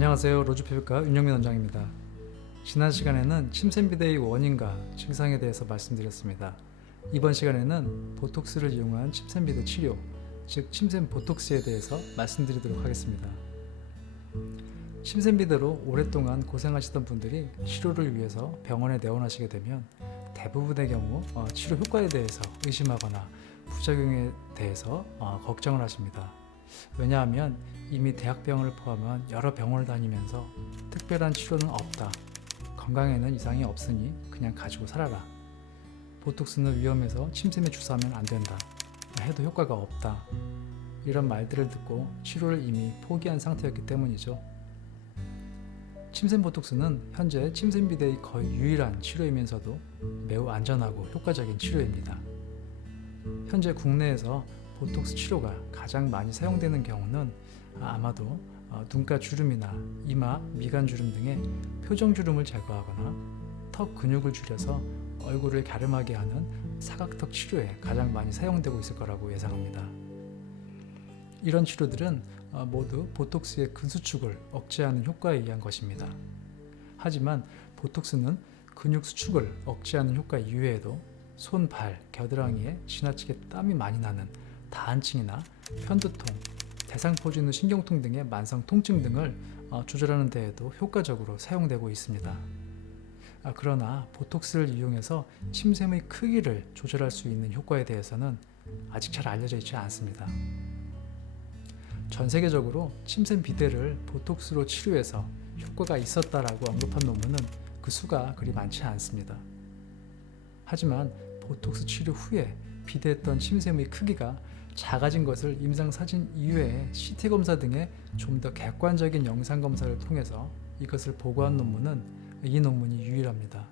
안녕하세요. 로즈피부과 윤영민 원장입니다. 지난 시간에는 침샘비대의 원인과 증상에 대해서 말씀드렸습니다. 이번 시간에는 보톡스를 이용한 침샘비대 치료, 즉 침샘 보톡스에 대해서 말씀드리도록 하겠습니다. 침샘비대로 오랫동안 고생하시던 분들이 치료를 위해서 병원에 내원하시게 되면 대부분의 경우 치료 효과에 대해서 의심하거나 부작용에 대해서 걱정을 하십니다. 왜냐하면 이미 대학병원을 포함한 여러 병원을 다니면서 특별한 치료는 없다, 건강에는 이상이 없으니 그냥 가지고 살아라, 보톡스는 위험해서 침샘에 주사하면 안 된다, 해도 효과가 없다, 이런 말들을 듣고 치료를 이미 포기한 상태였기 때문이죠. 침샘 보톡스는 현재 침샘비대의 거의 유일한 치료이면서도 매우 안전하고 효과적인 치료입니다. 현재 국내에서 보톡스 치료가 가장 많이 사용되는 경우는 아마도 눈가 주름이나 이마, 미간 주름 등의 표정 주름을 제거하거나 턱 근육을 줄여서 얼굴을 갸름하게 하는 사각턱 치료에 가장 많이 사용되고 있을 거라고 예상합니다. 이런 치료들은 모두 보톡스의 근수축을 억제하는 효과에 의한 것입니다. 하지만 보톡스는 근육 수축을 억제하는 효과 이외에도 손, 발, 겨드랑이에 지나치게 땀이 많이 나는 다한증이나 편두통, 대상포진후 신경통 등의 만성 통증 등을 조절하는 데에도 효과적으로 사용되고 있습니다. 그러나 보톡스를 이용해서 침샘의 크기를 조절할 수 있는 효과에 대해서는 아직 잘 알려져 있지 않습니다. 전 세계적으로 침샘 비대를 보톡스로 치료해서 효과가 있었다라고 언급한 논문은 그 수가 그리 많지 않습니다. 하지만 보톡스 치료 후에 비대했던 침샘의 크기가 작아진 것을 임상사진 이외에 CT 검사 등의 좀 더 객관적인 영상 검사를 통해서 이것을 보고한 논문은 이 논문이 유일합니다.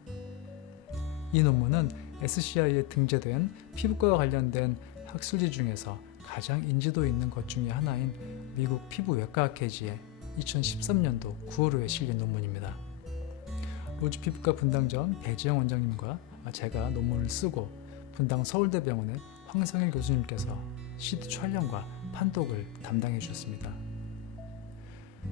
이 논문은 SCI에 등재된 피부과와 관련된 학술지 중에서 가장 인지도 있는 것 중에 하나인 미국 피부외과학회지에 2013년도 9월호에 실린 논문입니다. 로즈피부과 분당점 배지영 원장님과 제가 논문을 쓰고 분당 서울대병원의 황성일 교수님께서 CT 촬영과 판독을 담당해 주셨습니다.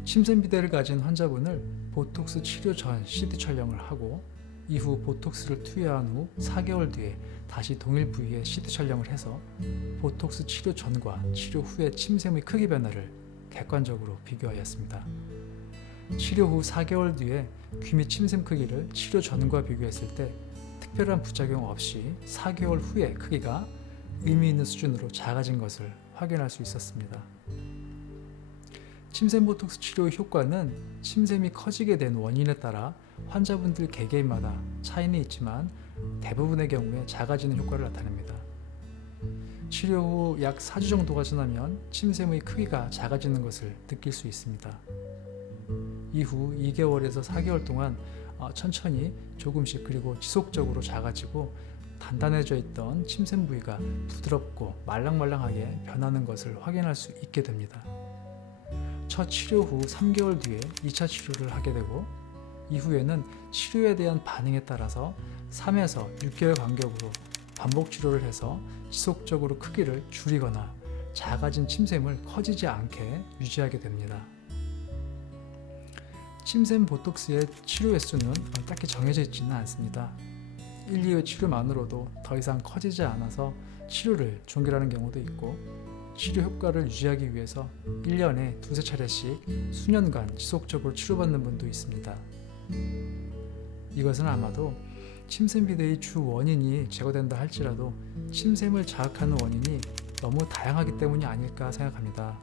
침샘비대를 가진 환자분을 보톡스 치료 전 CT 촬영을 하고 이후 보톡스를 투여한 후 4개월 뒤에 다시 동일 부위에 CT 촬영을 해서 보톡스 치료 전과 치료 후의 침샘의 크기 변화를 객관적으로 비교하였습니다. 치료 후 4개월 뒤에 귀 및 침샘 크기를 치료 전과 비교했을 때 특별한 부작용 없이 4개월 후에 크기가 의미 있는 수준으로 작아진 것을 확인할 수 있었습니다. 침샘 보톡스 치료의 효과는 침샘이 커지게 된 원인에 따라 환자분들 개개인마다 차이는 있지만 대부분의 경우에 작아지는 효과를 나타냅니다. 치료 후 약 4주 정도가 지나면 침샘의 크기가 작아지는 것을 느낄 수 있습니다. 이후 2개월에서 4개월 동안 천천히 조금씩 그리고 지속적으로 작아지고 단단해져 있던 침샘 부위가 부드럽고 말랑말랑하게 변하는 것을 확인할 수 있게 됩니다. 첫 치료 후 3개월 뒤에 2차 치료를 하게 되고 이후에는 치료에 대한 반응에 따라서 3에서 6개월 간격으로 반복 치료를 해서 지속적으로 크기를 줄이거나 작아진 침샘을 커지지 않게 유지하게 됩니다. 침샘 보톡스의 치료 횟수는 딱히 정해져 있지는 않습니다. 1, 2회 치료만으로도 더 이상 커지지 않아서 치료를 종결하는 경우도 있고 치료 효과를 유지하기 위해서 1년에 두세 차례씩 수년간 지속적으로 치료받는 분도 있습니다. 이것은 아마도 침샘비대의 주 원인이 제거된다 할지라도 침샘을 자극하는 원인이 너무 다양하기 때문이 아닐까 생각합니다.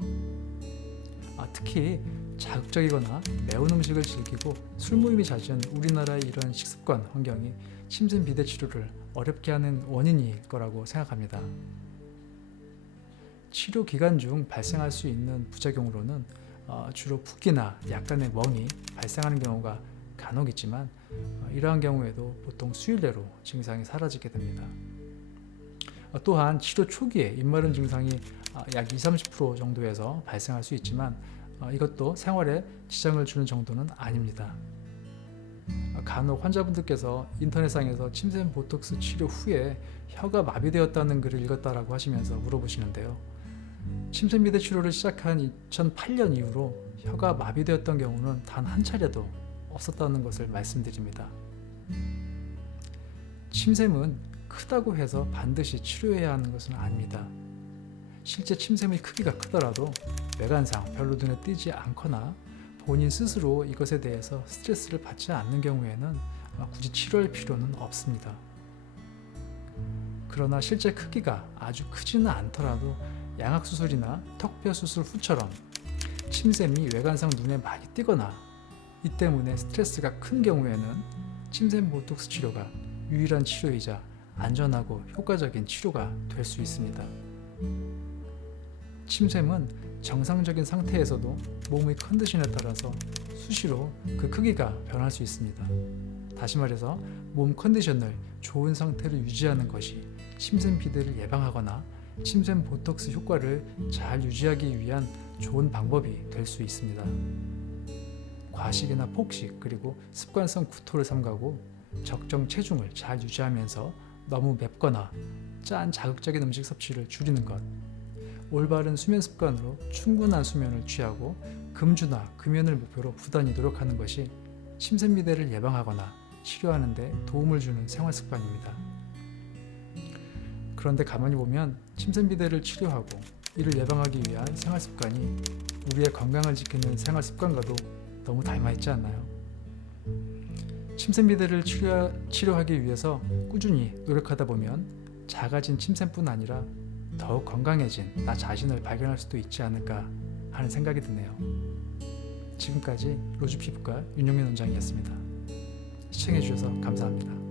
특히 자극적이거나 매운 음식을 즐기고 술 모임이 잦은 우리나라의 이런 식습관 환경이 침샘 비대 치료를 어렵게 하는 원인일 거라고 생각합니다. 치료 기간 중 발생할 수 있는 부작용으로는 주로 붓기나 약간의 멍이 발생하는 경우가 간혹 있지만 이러한 경우에도 보통 수일 내로 증상이 사라지게 됩니다. 또한 치료 초기에 입마른 증상이 약 20-30% 정도에서 발생할 수 있지만 이것도 생활에 지장을 주는 정도는 아닙니다. 간혹 환자분들께서 인터넷상에서 침샘 보톡스 치료 후에 혀가 마비되었다는 글을 읽었다라고 하시면서 물어보시는데요. 침샘미대 치료를 시작한 2008년 이후로 혀가 마비되었던 경우는 단 한 차례도 없었다는 것을 말씀드립니다. 침샘은 크다고 해서 반드시 치료해야 하는 것은 아닙니다. 실제 침샘의 크기가 크더라도 외관상 별로 눈에 띄지 않거나 본인 스스로 이것에 대해서 스트레스를 받지 않는 경우에는 굳이 치료할 필요는 없습니다. 그러나 실제 크기가 아주 크지는 않더라도 양악수술이나 턱뼈 수술 후처럼 침샘이 외관상 눈에 많이 띄거나 이 때문에 스트레스가 큰 경우에는 침샘 보톡스 치료가 유일한 치료이자 안전하고 효과적인 치료가 될 수 있습니다. 침샘은 정상적인 상태에서도 몸의 컨디션에 따라서 수시로 그 크기가 변할 수 있습니다. 다시 말해서 몸 컨디션을 좋은 상태로 유지하는 것이 침샘 비대를 예방하거나 침샘 보톡스 효과를 잘 유지하기 위한 좋은 방법이 될 수 있습니다. 과식이나 폭식 그리고 습관성 구토를 삼가고 적정 체중을 잘 유지하면서 너무 맵거나 짠 자극적인 음식 섭취를 줄이는 것, 올바른 수면 습관으로 충분한 수면을 취하고 금주나 금연을 목표로 부단히 노력하는 것이 침샘 비대를 예방하거나 치료하는 데 도움을 주는 생활 습관입니다. 그런데 가만히 보면 침샘 비대를 치료하고 이를 예방하기 위한 생활 습관이 우리의 건강을 지키는 생활 습관과도 너무 닮아 있지 않나요? 침샘 비대를 치료하기 위해서 꾸준히 노력하다 보면 작아진 침샘뿐 아니라 더욱 건강해진 나 자신을 발견할 수도 있지 않을까 하는 생각이 드네요. 지금까지 로즈피부과 윤용민 원장이었습니다. 시청해주셔서 감사합니다.